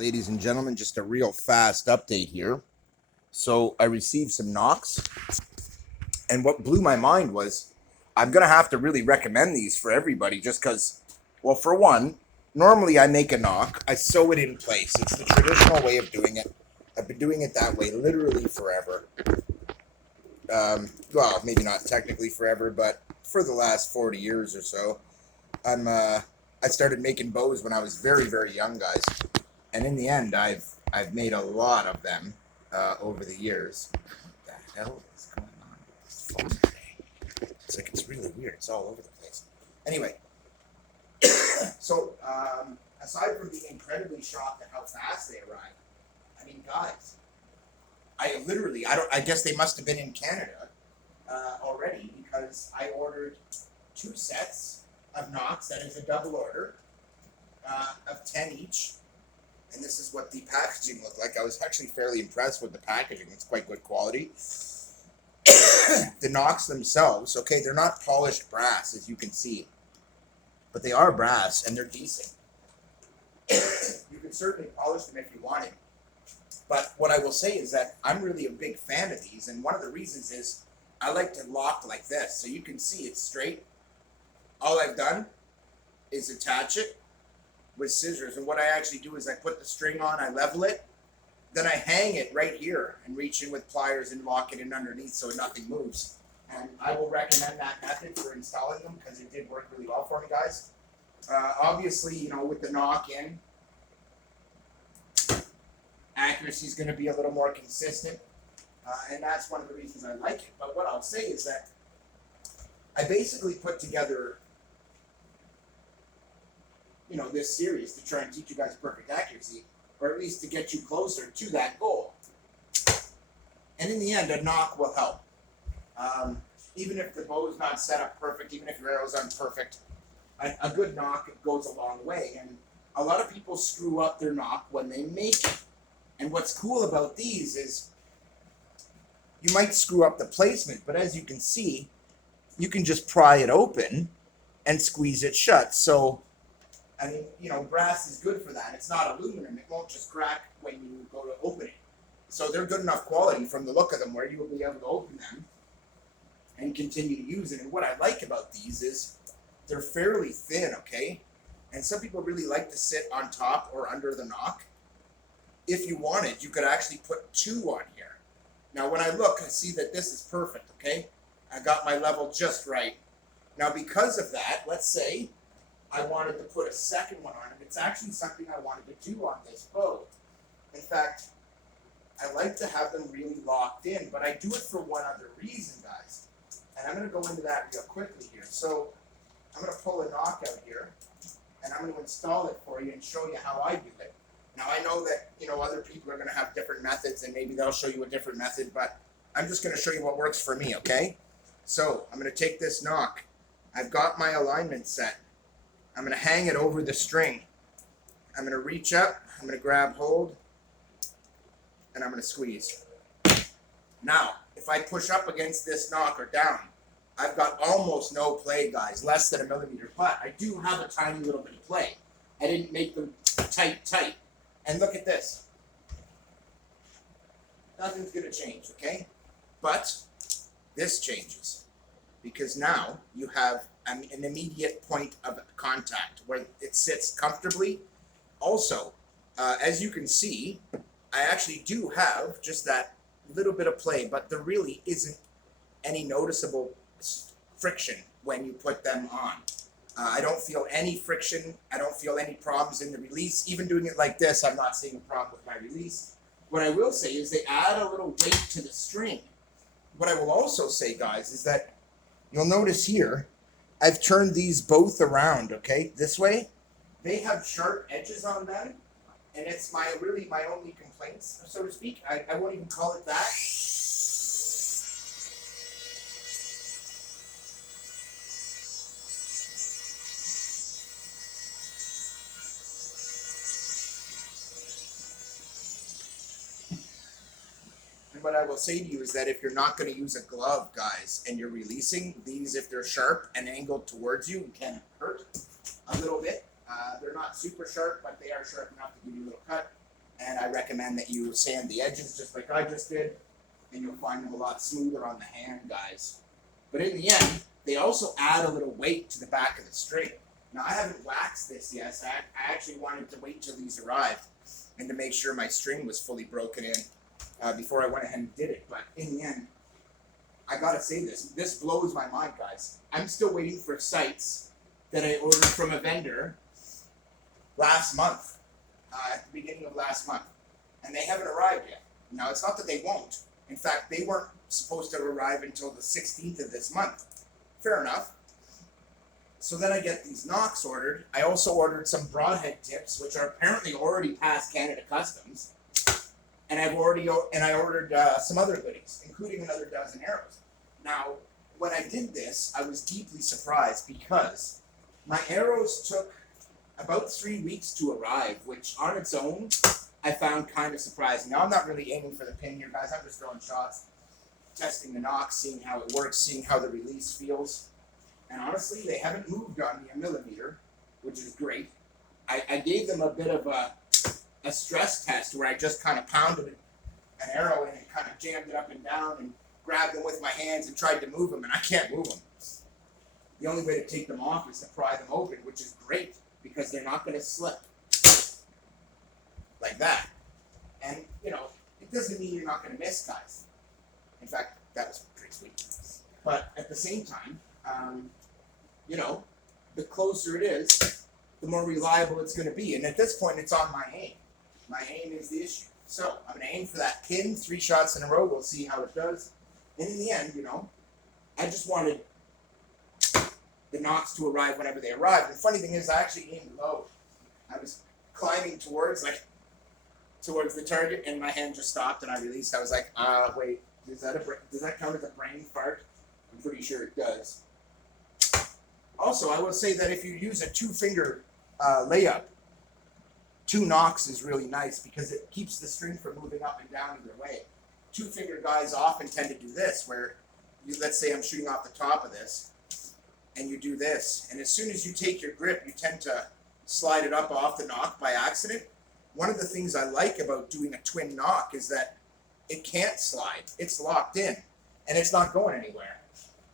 ladies and gentlemen, just a real fast update here. So I received some knocks, and what blew my mind was I'm gonna have to really recommend these for everybody, just because. Well, for one, normally I make a knock, I sew it in place. It's the traditional way of doing it. I've been doing it that way literally forever. Well, maybe not technically forever, but for the last 40 years or so. I started making bows when I was very, very young, guys, and in the end, I've made a lot of them over the years. What the hell is going on with this phone today? It's like it's really weird. It's all over the place. Anyway, so aside from being incredibly shocked at how fast they arrived, I mean, guys, I don't. I guess they must have been in Canada already because I ordered 2 sets of knocks. That is a double order of 10 each. And this is what the packaging looked like. I was actually fairly impressed with the packaging. It's quite good quality. The knocks themselves, okay, they're not polished brass, as you can see. But they are brass, and they're decent. You can certainly polish them if you wanted. But what I will say is that I'm really a big fan of these. And one of the reasons is I like to lock like this. So you can see it's straight. All I've done is attach it with scissors, and what I actually do is I put the string on, I level it, then I hang it right here and reach in with pliers and lock it in underneath so nothing moves. And I will recommend that method for installing them because it did work really well for me, guys. Obviously, you know, with the knock in, accuracy is going to be a little more consistent, and that's one of the reasons I like it. But what I'll say is that I basically put together, you know, this series to try and teach you guys perfect accuracy, or at least to get you closer to that goal. And in the end, a knock will help. Even if the bow is not set up perfect, even if your arrows aren't perfect, a good knock goes a long way. And a lot of people screw up their knock when they make it. And what's cool about these is you might screw up the placement, but as you can see, you can just pry it open and squeeze it shut. So I mean, you know, brass is good for that. It's not aluminum. It won't just crack when you go to open it. So they're good enough quality from the look of them where you will be able to open them and continue to use it. And what I like about these is they're fairly thin, okay? And some people really like to sit on top or under the knock. If you wanted, you could actually put 2 on here. Now, when I look, I see that this is perfect, okay? I got my level just right. Now, because of that, let's say I wanted to put a second one on it. It's actually something I wanted to do on this bow. In fact, I like to have them really locked in, but I do it for one other reason, guys. And I'm going to go into that real quickly here. So I'm going to pull a knock out here, and I'm going to install it for you and show you how I do it. Now, I know that, you know, other people are going to have different methods, and maybe they'll show you a different method, but I'm just going to show you what works for me, okay? So I'm going to take this knock. I've got my alignment set. I'm going to hang it over the string. I'm going to reach up, I'm going to grab hold, and I'm going to squeeze. Now, if I push up against this knock or down, I've got almost no play, guys, less than a millimeter, but I do have a tiny little bit of play. I didn't make them tight. And look at this. Nothing's going to change, okay? But this changes because now you have an immediate point of contact where it sits comfortably. Also, as you can see, I actually do have just that little bit of play, but there really isn't any noticeable friction when you put them on. I don't feel any friction. I don't feel any problems in the release. Even doing it like this, I'm not seeing a problem with my release. What I will say is they add a little weight to the string. What I will also say, guys, is that you'll notice here, I've turned these both around, okay, this way. They have sharp edges on them, and it's my only complaints, so to speak. I won't even call it that. And what I will say to you is that if you're not going to use a glove, guys, and you're releasing these, if they're sharp and angled towards you, it can hurt a little bit. They're not super sharp, but they are sharp enough to give you a little cut. and I recommend that you sand the edges just like I just did, and you'll find them a lot smoother on the hand, guys. But in the end, they also add a little weight to the back of the string. Now, I haven't waxed this yet, so I actually wanted to wait till these arrived and to make sure my string was fully broken in before I went ahead and did it. But in the end, I gotta say this blows my mind, guys. I'm still waiting for sights that I ordered from a vendor last month, at the beginning of last month, and they haven't arrived yet. Now, it's not that they won't. In fact, they weren't supposed to arrive until the 16th of this month. Fair enough. So then I get these nocks ordered. I also ordered some broadhead tips, which are apparently already past Canada Customs. And I ordered some other goodies, including another dozen arrows. Now, when I did this, I was deeply surprised because my arrows took about 3 weeks to arrive, which on its own, I found kind of surprising. Now, I'm not really aiming for the pin here, guys. I'm just throwing shots, testing the nock, seeing how it works, seeing how the release feels. And honestly, they haven't moved on me a millimeter, which is great. I gave them a bit of a stress test where I just kind of pounded an arrow in and kind of jammed it up and down and grabbed them with my hands and tried to move them, and I can't move them. The only way to take them off is to pry them open, which is great because they're not going to slip like that. And, you know, it doesn't mean you're not going to miss, guys. In fact, that was pretty sweet. But at the same time, you know, the closer it is, the more reliable it's going to be. And at this point, it's on my aim. My aim is the issue. So I'm going to aim for that pin, 3 shots in a row. We'll see how it does. And in the end, you know, I just wanted the nocks to arrive whenever they arrive. And the funny thing is, I actually aimed low. I was climbing towards the target, and my hand just stopped, and I released. I was like, wait, does that count as a brain fart? I'm pretty sure it does. Also, I will say that if you use a 2-finger layup, 2 nocks is really nice because it keeps the string from moving up and down either way. 2-finger guys often tend to do this, where let's say I'm shooting off the top of this, and you do this, and as soon as you take your grip, you tend to slide it up off the nock by accident. One of the things I like about doing a twin nock is that it can't slide. It's locked in, and it's not going anywhere.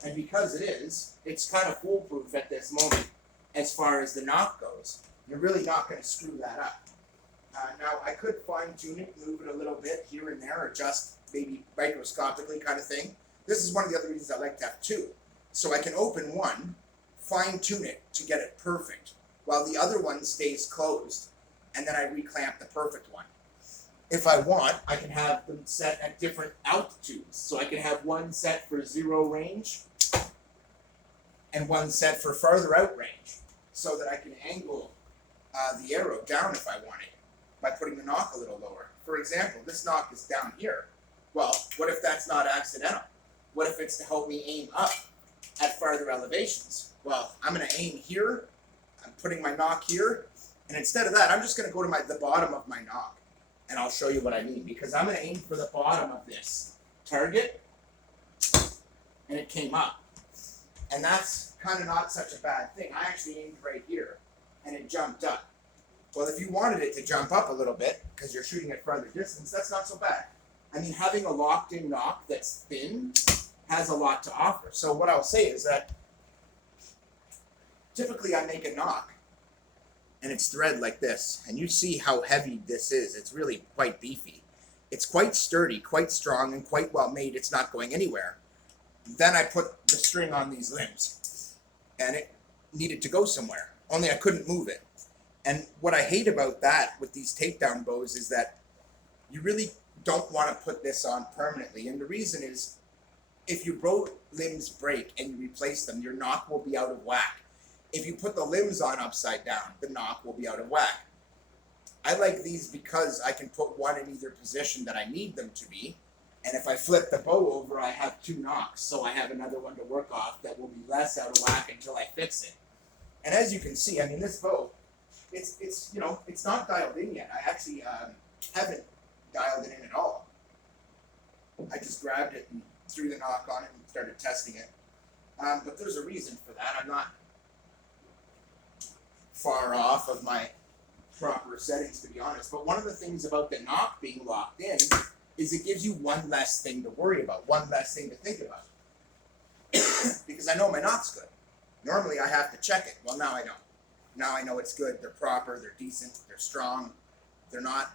And because it is, it's kind of foolproof at this moment as far as the nock goes. You're really not going to screw that up. Now, I could fine-tune it, move it a little bit here and there, or just maybe microscopically kind of thing. This is one of the other reasons I like to have 2. So I can open one, fine-tune it to get it perfect, while the other one stays closed, and then I reclamp the perfect one. If I want, I can have them set at different altitudes. So I can have one set for 0 range and one set for farther out range, so that I can angle the arrow down if I want it by putting the nock a little lower. For example, this nock is down here. Well, what if that's not accidental? What if it's to help me aim up at farther elevations? Well, I'm going to aim here. I'm putting my nock here. And instead of that, I'm just going to go to the bottom of my nock. And I'll show you what I mean. Because I'm going to aim for the bottom of this target. And it came up. And that's kind of not such a bad thing. I actually aimed right here. And it jumped up. Well, if you wanted it to jump up a little bit, because you're shooting at farther distance, that's not so bad. I mean, having a locked-in nock that's thin has a lot to offer. So what I'll say is that typically I make a nock, and it's thread like this. And you see how heavy this is. It's really quite beefy. It's quite sturdy, quite strong, and quite well made. It's not going anywhere. Then I put the string on these limbs, and it needed to go somewhere. Only I couldn't move it. And what I hate about that with these takedown bows is that you really don't want to put this on permanently. And the reason is, if your bow limbs break and you replace them, your nock will be out of whack. If you put the limbs on upside down, the nock will be out of whack. I like these because I can put one in either position that I need them to be. And if I flip the bow over, I have 2 nocks. So I have another one to work off that will be less out of whack until I fix it. And as you can see, I mean, this bow, it's you know, it's not dialed in yet. I actually haven't dialed it in at all. I just grabbed it and threw the nock on it and started testing it. But there's a reason for that. I'm not far off of my proper settings, to be honest. But one of the things about the knock being locked in is it gives you one less thing to worry about, one less thing to think about. Because I know my knock's good. Normally I have to check it. Well, now I don't. Now I know it's good. They're proper, they're decent, they're strong, they're not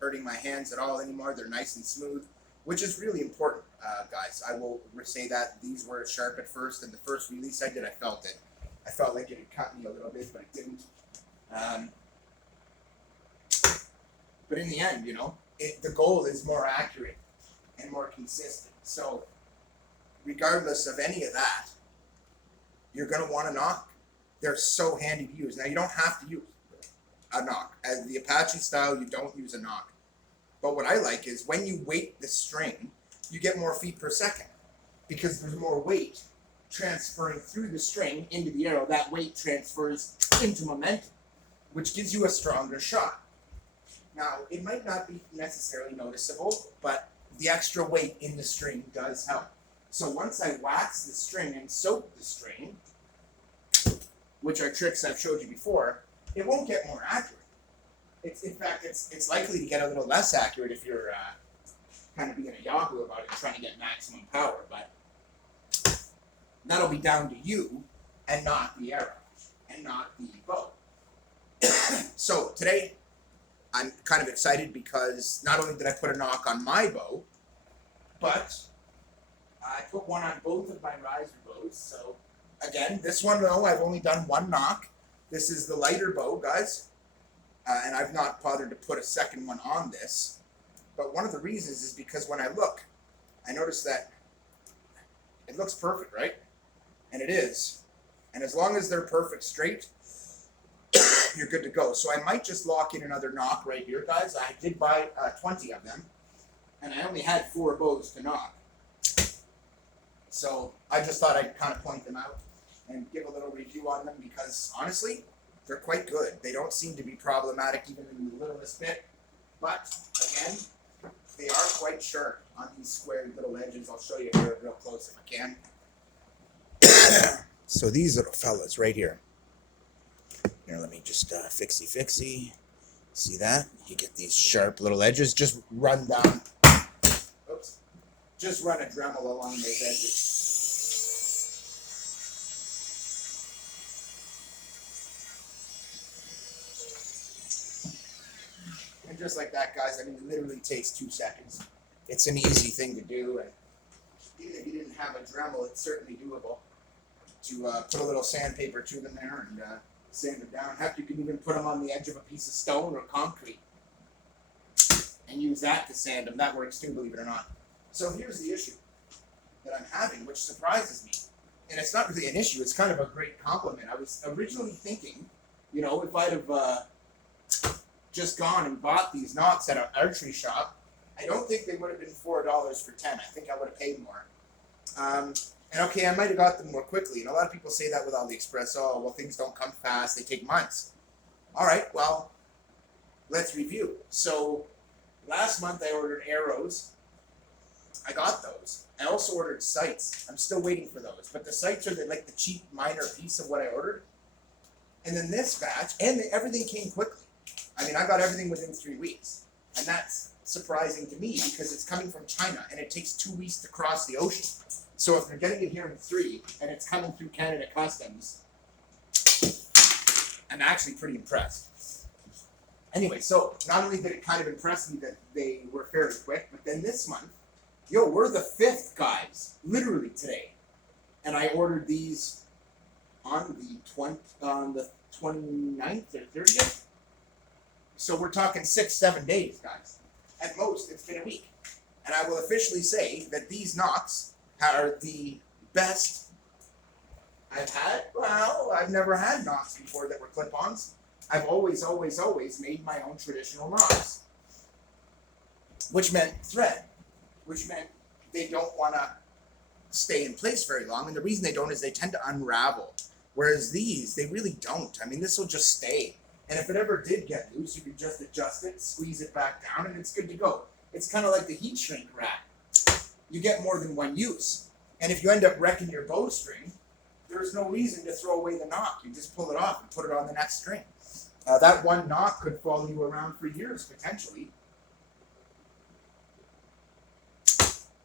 hurting my hands at all anymore. They're nice and smooth, which is really important, guys. I will say that these were sharp at first, and the first release I did, I felt it. I felt like it had cut me a little bit, but it didn't. But in the end, you know, the goal is more accurate and more consistent. So regardless of any of that, you're going to want a knock. They're so handy to use. Now, you don't have to use a knock. As the Apache style, you don't use a knock. But what I like is when you weight the string, you get more feet per second because there's more weight transferring through the string into the arrow. That weight transfers into momentum, which gives you a stronger shot. Now, it might not be necessarily noticeable, but the extra weight in the string does help. So once I wax the string and soak the string, which are tricks I've showed you before, it won't get more accurate. In fact, it's likely to get a little less accurate if you're kind of being a yahoo about it, trying to get maximum power. But that'll be down to you and not the arrow and not the bow. So today, I'm kind of excited because not only did I put a knock on my bow, but I put one on both of my riser bows. So again, this one, though, I've only done one knock. This is the lighter bow, guys. And I've not bothered to put a second one on this. But one of the reasons is because when I look, I notice that it looks perfect, right? And it is. And as long as they're perfect straight, you're good to go. So I might just lock in another knock right here, guys. I did buy 20 of them. And I only had 4 bows to knock. So I just thought I'd kind of point them out and give a little review on them because, honestly, they're quite good. They don't seem to be problematic even in the littlest bit. But, again, they are quite sharp on these square little edges. I'll show you here real close if I can. So these little fellas right here. Here, let me just fixie. See that? You get these sharp little edges. Just run down. Oops. Just run a Dremel along those edges. And just like that, guys, I mean, it literally takes 2 seconds. It's an easy thing to do, and even if you didn't have a Dremel, it's certainly doable to put a little sandpaper to them there and sand them down. Heck, you can even put them on the edge of a piece of stone or concrete and use that to sand them. That works too, believe it or not. So here's the issue that I'm having, which surprises me. And it's not really an issue, it's kind of a great compliment. I was originally thinking, you know, if I'd have just gone and bought these knocks at an archery shop, I don't think they would have been $4 for 10. I think I would have paid more. And okay, I might have got them more quickly. And a lot of people say that with AliExpress. Oh, well, things don't come fast. They take months. All right, well, let's review. So last month I ordered arrows. I got those. I also ordered sights. I'm still waiting for those. But the sights are like the cheap minor piece of what I ordered. And then this batch, and everything came quickly. I mean, I got everything within 3 weeks. And that's surprising to me because it's coming from China and it takes 2 weeks to cross the ocean. So if they're getting it here in 3 and it's coming through Canada Customs, I'm actually pretty impressed. Anyway, so not only did it kind of impress me that they were fairly quick, but then this month, yo, we're the 5th, guys, literally today. And I ordered these on the 29th or 30th. So we're talking 6-7 days, guys. At most, it's been a week. And I will officially say that these knocks are the best I've had. Well, I've never had knocks before that were clip-ons. I've always made my own traditional knocks. Which meant thread. Which meant they don't want to stay in place very long. And the reason they don't is they tend to unravel. Whereas these, they really don't. I mean, this will just stay. And if it ever did get loose, you could just adjust it, squeeze it back down, and it's good to go. It's kind of like the heat shrink rack. You get more than one use. And if you end up wrecking your bowstring, there's no reason to throw away the knock. You just pull it off and put it on the next string. That one knock could follow you around for years, potentially.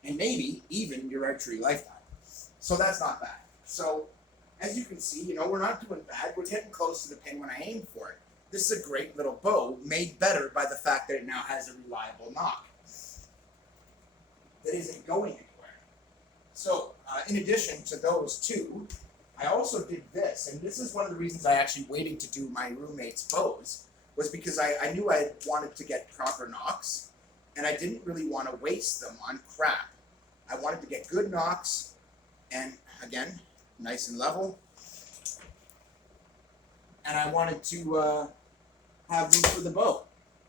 And maybe even your archery lifetime. So that's not bad. So as you can see, you know, we're not doing bad. We're getting close to the pin when I aim for it. This is a great little bow made better by the fact that it now has a reliable knock that isn't going anywhere. So in addition to those two, I also did this, and this is one of the reasons I actually waited to do my roommate's bows, was because I knew I wanted to get proper knocks, and I didn't really want to waste them on crap. I wanted to get good knocks, and again, nice and level, and I wanted to have room for the bow,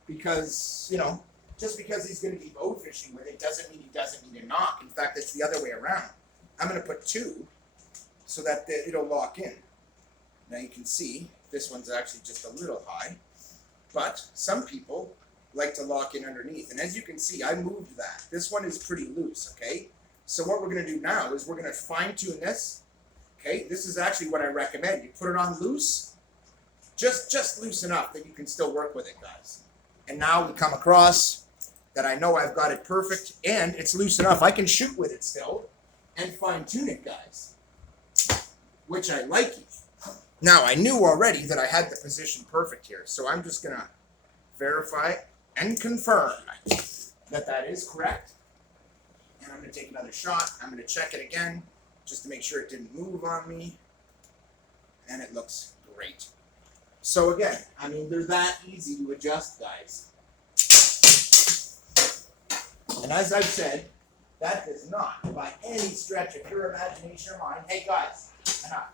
because, you know, just because he's going to be bow fishing with it doesn't mean he doesn't need a knock. In fact, it's the other way around. I'm going to put two so that it'll lock in. Now you can see this one's actually just a little high, but some people like to lock in underneath. And as you can see, I moved that. This one is pretty loose, okay? So what we're going to do now is we're going to fine tune this. Okay, this is actually what I recommend. You put it on loose, just loose enough that you can still work with it, guys. And now we come across that I know I've got it perfect, and it's loose enough. I can shoot with it still and fine tune it, guys, which I like it. Now, I knew already that I had the position perfect here, so I'm just going to verify and confirm that that is correct. And I'm going to take another shot. I'm going to check it again just to make sure it didn't move on me. And it looks great. So again, I mean, they're that easy to adjust, guys. And as I've said, that does not, by any stretch of your imagination or mine, hey guys, enough,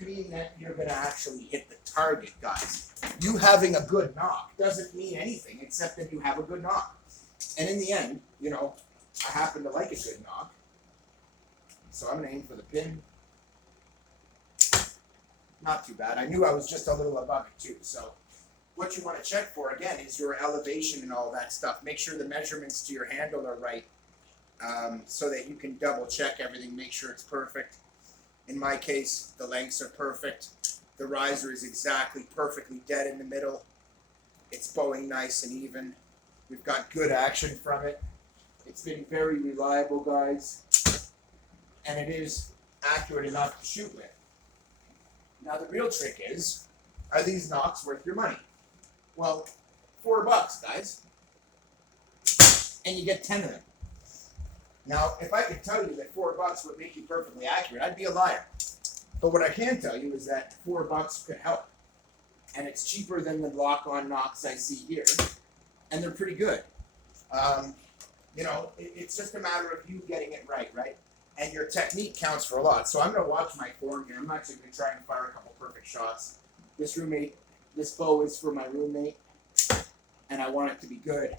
mean that you're going to actually hit the target, guys. You having a good knock doesn't mean anything except that you have a good knock. And in the end, you know, I happen to like a good knock. So I'm going to aim for the pin. Not too bad. I knew I was just a little above it too. So what you want to check for, again, is your elevation and all that stuff. Make sure the measurements to your handle are right, so that you can double check everything, make sure it's perfect. In my case, the lengths are perfect. The riser is exactly perfectly dead in the middle. It's bowing nice and even. We've got good action from it. It's been very reliable, guys. And it is accurate enough to shoot with. Now the real trick is, are these knocks worth your money? Well, $4, guys. And you get 10 of them. Now, if I could tell you that $4 would make you perfectly accurate, I'd be a liar. But what I can tell you is that $4 could help. And it's cheaper than the lock-on knocks I see here. And they're pretty good. You know, it's just a matter of you getting it right? And your technique counts for a lot. So I'm going to watch my form here. I'm actually going to try and fire a couple perfect shots. This bow is for my roommate. And I want it to be good.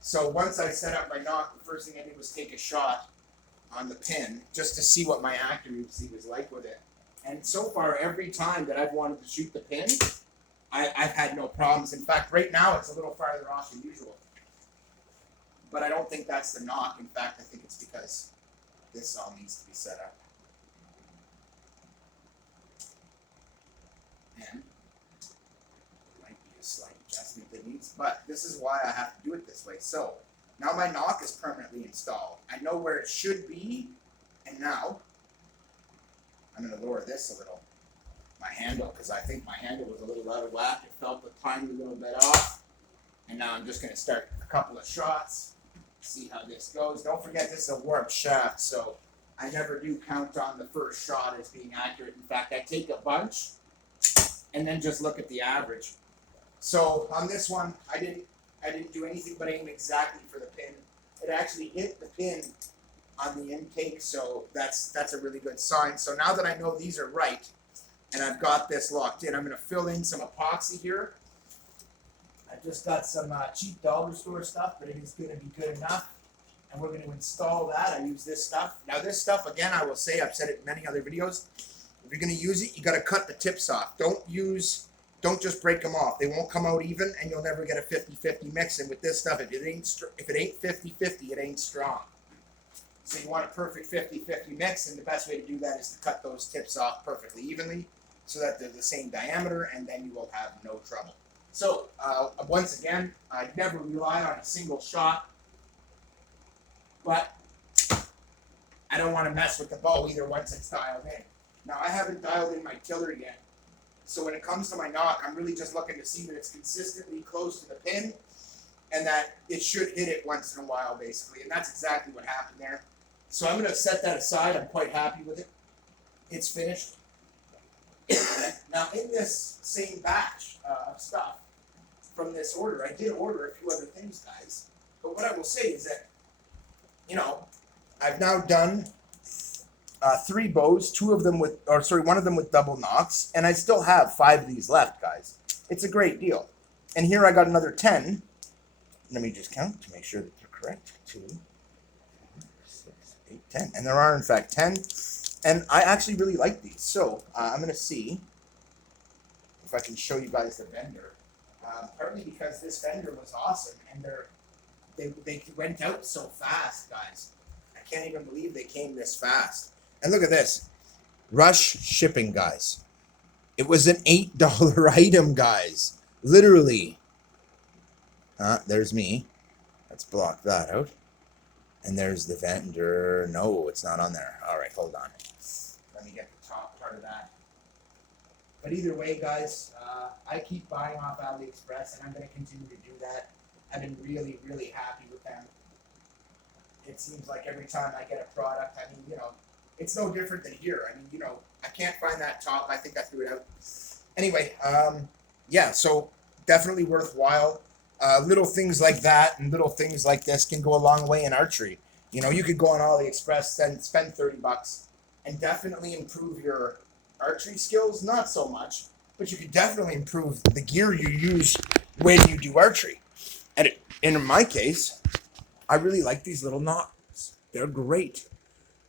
So once I set up my knock, the first thing I did was take a shot on the pin just to see what my accuracy was like with it. And so far, every time that I've wanted to shoot the pin, I've had no problems. In fact, right now it's a little farther off than usual. But I don't think that's the knock. In fact, I think it's because this all needs to be set up. And might be a slight adjustment that needs, but this is why I have to do it this way. So now my knock is permanently installed. I know where it should be, and now I'm going to lower this a little, my handle, because I think my handle was a little out of whack. It felt a tiny little bit off. And now I'm just going to start a couple of shots, see how this goes. Don't forget this is a warped shaft, so I never do count on the first shot as being accurate. In fact, I take a bunch and then just look at the average. So on this one, I didn't do anything but aim exactly for the pin. It actually hit the pin on the intake, so that's a really good sign. So now that I know these are right, and I've got this locked in, I'm going to fill in some epoxy here. I've just got some cheap dollar store stuff, but it is going to be good enough. And we're going to install that. I use this stuff. Now this stuff, again, I will say, I've said it in many other videos, if you're going to use it, you got to cut the tips off. Don't just break them off. They won't come out even, and you'll never get a 50-50 mix. And with this stuff, if it ain't 50-50, it ain't strong. So you want a perfect 50-50 mix, and the best way to do that is to cut those tips off perfectly evenly. so that they're the same diameter, and then you will have no trouble. So once again, I never rely on a single shot, but I don't want to mess with the bow either once it's dialed in. Now I haven't dialed in my tiller yet, so when it comes to my nock, I'm really just looking to see that it's consistently close to the pin, and that it should hit it once in a while, basically. And that's exactly what happened there. So I'm going to set that aside. I'm quite happy with it. It's finished. Now, in this same batch of stuff from this order, I did order a few other things, guys. But what I will say is that, you know, I've now done 3 bows, one of them with double nocks, and I still have 5 of these left, guys. It's a great deal. And here I got another 10. Let me just count to make sure that they're correct. 2, 4, 6, 8, 10. And there are, in fact, 10. And I actually really like these. So I'm going to see if I can show you guys the vendor. Partly because this vendor was awesome, and they went out so fast, guys. I can't even believe they came this fast. And look at this. Rush shipping, guys. It was an $8 item, guys. Literally. There's me. Let's block that out. And there's the vendor. No, it's not on there. All right, hold on. Let me get the top part of that. But either way, guys, I keep buying off AliExpress, and I'm going to continue to do that. I've been really, really happy with them. It seems like every time I get a product, I mean, you know, it's no different than here. I mean, you know, I can't find that top. I think I threw it out. Anyway, yeah, so definitely worthwhile. Little things like that and little things like this can go a long way in archery. You know, you could go on AliExpress and spend $30 and definitely improve your archery skills. Not so much, but you could definitely improve the gear you use when you do archery. And in my case, I really like these little nocks. They're great.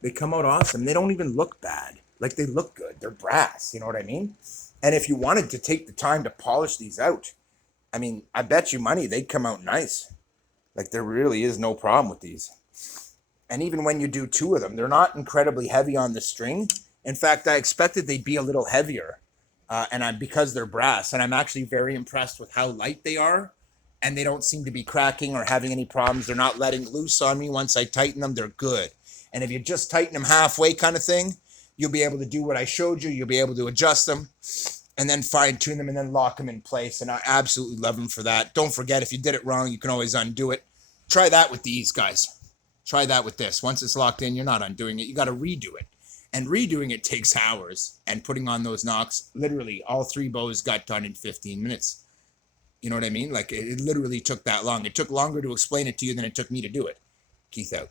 They come out awesome. They don't even look bad. Like, they look good. They're brass, you know what I mean? And if you wanted to take the time to polish these out, I mean, I bet you money they'd come out nice. Like, there really is no problem with these. And even when you do 2 of them, they're not incredibly heavy on the string. In fact, I expected they'd be a little heavier, because they're brass. And I'm actually very impressed with how light they are. And they don't seem to be cracking or having any problems. They're not letting loose on me. Once I tighten them, they're good. And if you just tighten them halfway kind of thing, you'll be able to do what I showed you. You'll be able to adjust them and then fine tune them and then lock them in place. And I absolutely love them for that. Don't forget, if you did it wrong, you can always undo it. Try that with these, guys. Try that with this. Once it's locked in, you're not undoing it. You got to redo it. And redoing it takes hours. And putting on those nocks, literally all 3 bows got done in 15 minutes. You know what I mean? Like, it literally took that long. It took longer to explain it to you than it took me to do it. Keith out.